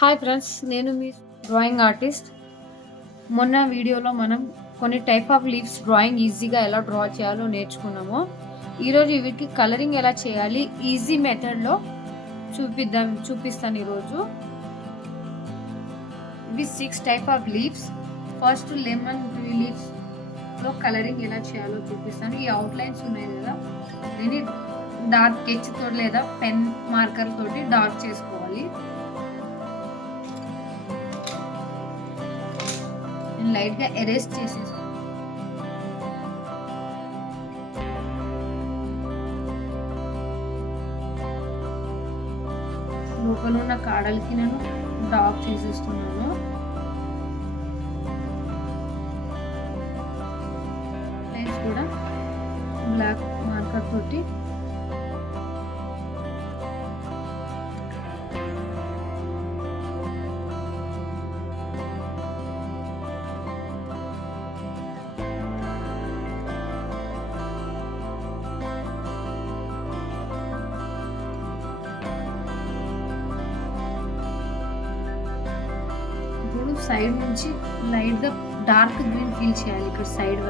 Hi friends నేను మీ drawing artist మొన్న వీడియోలో మనం కొన్ని టైప్ ఆఫ్ లీవ్స్ డ్రాయింగ్ ఈజీగా ఎలా డ్రా చేయాలో నేర్చుకున్నాము. ఈరోజు వీటికి కలరింగ్ ఎలా చేయాలి ఈజీ మెథడ్లో చూపిద్దాం చూపిస్తాను ఈరోజు. ఇవి six type of leaves first lemon tree లీవ్స్లో colouring ఎలా చేయాలో చూపిస్తాను. ఈ అవుట్లైన్స్ ఉన్నాయి కదా దీన్ని డార్క్ స్కెచ్ లేదా పెన్ మార్కర్ తోటి డార్క్ చేసుకోవాలి. నేను లైట్గా ఎరేస్ చేసేసాను లోపల ఉన్న కాడలకి నేను డాక్ చేసేస్తున్నాను. లైన్స్ కూడా బ్లాక్ మార్కర్ తోటి సైడ్ నుంచి లైట్గా డార్క్ గ్రీన్ ఫీల్ చేయాలి ఇక్కడ సైడ్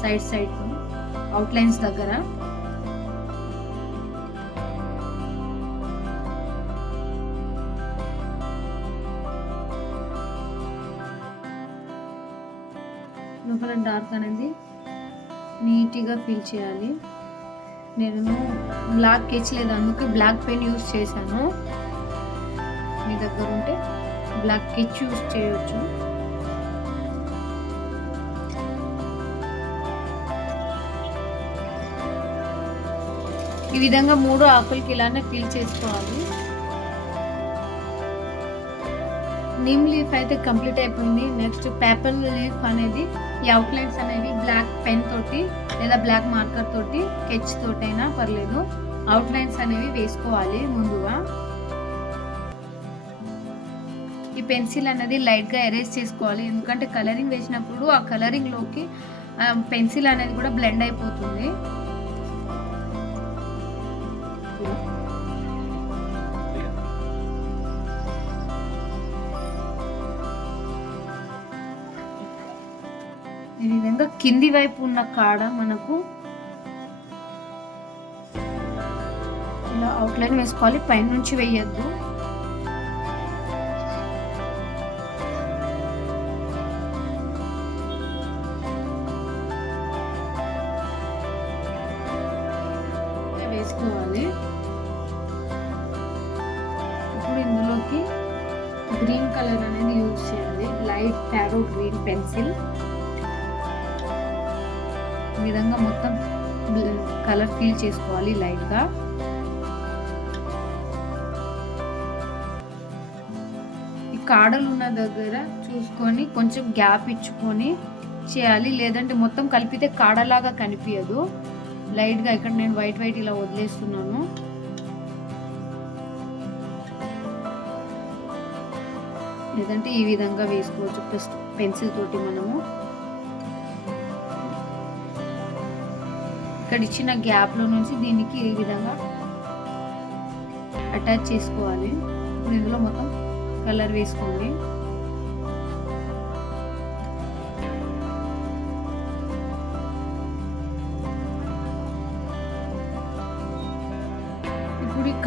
సైడ్ సైడ్ అవుట్లైన్స్ దగ్గర. లోపల డార్క్ అనేది నీట్గా ఫీల్ చేయాలి. నేను బ్లాక్ స్కెచ్ లేదు అందుకే బ్లాక్ పెన్ యూస్ చేశాను. మీ దగ్గర ఉంటే బ్లాక్ స్కెచ్ యూస్ చేయొచ్చు. ఈ విధంగా మూడు ఆకులకి ఇలానే ఫీల్ చేసుకోవాలి. నిమ్ లీఫ్ అయితే కంప్లీట్ అయిపోయింది. నెక్స్ట్ పేపర్ లీఫ్ అనేది ఈ అవుట్లైన్స్ అనేవి బ్లాక్ పెన్ తోటి లేదా బ్లాక్ మార్కర్ తోటి స్కెచ్ తోటైనా పర్లేదు. అవుట్లైన్స్ అనేవి వేసుకోవాలి ముందుగా. ఈ పెన్సిల్ అనేది లైట్గా ఎరేజ్ చేసుకోవాలి. ఎందుకంటే కలరింగ్ వేసినప్పుడు ఆ కలరింగ్లోకి పెన్సిల్ అనేది కూడా బ్లెండ్ అయిపోతుంది. ఈ విధంగా కింది వైపు ఉన్న కాడ మనకు ఇలా అవుట్లైన్ వేసుకోవాలి. పైనుంచి వేయద్దు. వేసుకోవాలి. ఇప్పుడు ఇందులోకి గ్రీన్ కలర్ అనేది యూజ్ చేయాలి. లైట్ టారో గ్రీన్ పెన్సిల్. ఈ విధంగా మొత్తం కలర్ ఫీల్ చేసుకోవాలి లైట్గా. ఈ కాడలు ఉన్న దగ్గర చూసుకొని కొంచెం గ్యాప్ ఇచ్చుకొని చేయాలి. లేదంటే మొత్తం కలిపితే కాడలాగా కనిపించదు. లైట్గా ఇక్కడ నేను వైట్ వైట్ ఇలా వదిలేస్తున్నాను. లేదంటే ఈ విధంగా వేసుకోవచ్చు ఫస్ట్ పెన్సిల్ తోటి మనము. ఇక్కడ ఇచ్చిన గ్యాప్లో నుంచి దీనికి ఈ విధంగా అటాచ్ చేసుకోవాలి. ఇందులో మొత్తం కలర్ వేసుకోండి.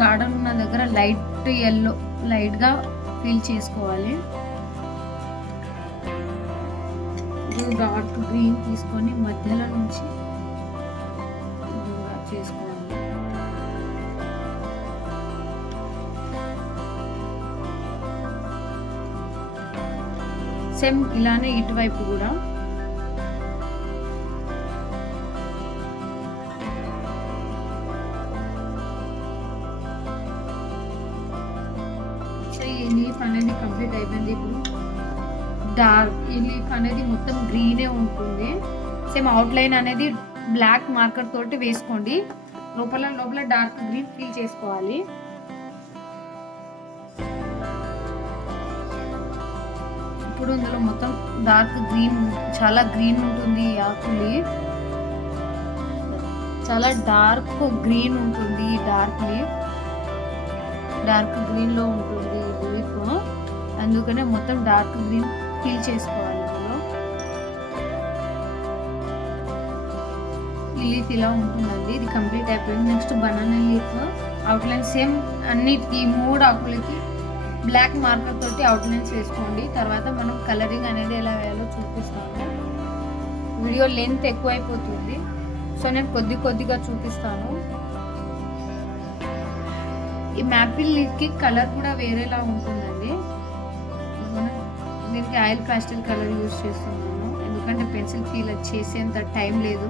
గార్డెన్ కాడలు ఉన్న దగ్గర లైట్ ఎల్లో లైట్గా ఫీల్ చేసుకోవాలి. డార్క్ గ్రీన్ తీసుకొని మధ్యలో నుంచి చేసుకోవాలి. సేమ్ ఇలానే ఇటువైపు కూడా అనేది కంప్లీట్ అయిపోయింది. ఇప్పుడు డార్క్ ఈ లీఫ్ అనేది మొత్తం గ్రీనే ఉంటుంది. సేమ్ అవుట్లైన్ అనేది బ్లాక్ మార్కర్ తోటి వేసుకోండి. లోపల లోపల డార్క్ గ్రీన్ ఫీల్ చేసుకోవాలి. ఇప్పుడు ఇందులో మొత్తం డార్క్ గ్రీన్ చాలా గ్రీన్ ఉంటుంది ఈ ఆకులి. చాలా డార్క్ గ్రీన్ ఉంటుంది డార్క్ లీఫ్. డార్క్ గ్రీన్లో ఉంటుంది. అందుకనే మొత్తం డార్క్ గ్రీన్ ఫీల్ చేసుకోవాలి ఇందులో ఈ లీఫ్ ఇలా ఉంటుందండి. ఇది కంప్లీట్ అయిపోయింది. Next banana leaf outline same అన్ని ఈ మూడు ఆకులకి బ్లాక్ మార్కర్ తోటి అవుట్లైన్స్ వేసుకోండి. తర్వాత మనం కలరింగ్ అనేది ఎలా వేయాలో చూపిస్తాము వీడియో లెంత్ ఎక్కువైపోతుంది. సో నేను కొద్ది కొద్దిగా చూపిస్తాను. ఈ మ్యాపిల్ లీఫ్కి కలర్ కూడా వేరేలా ఉంటుందండి. దీనికి ఆయిల్ పాస్టల్ కలర్ యూజ్ చేస్తున్నాను. ఎందుకంటే పెన్సిల్ ఫీల్ చేసేంత టైం లేదు.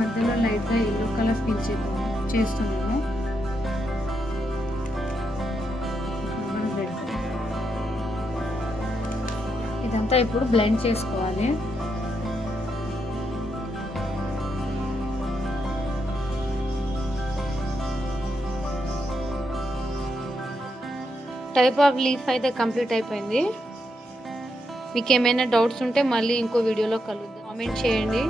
మధ్యలో లైట్గా ఎల్లో కలర్ ఫీల్ చేస్తున్నాను. ఇదంతా ఇప్పుడు బ్లెండ్ చేసుకోవాలి. టైప్ ఆఫ్ లీఫ్ అయితే కంప్లీట్ అయిపోయింది. మీకు ఏమైనా డౌట్స్ ఉంటే మళ్ళీ ఇంకో వీడియోలో కలుద్దాం. కామెంట్ చేయండి.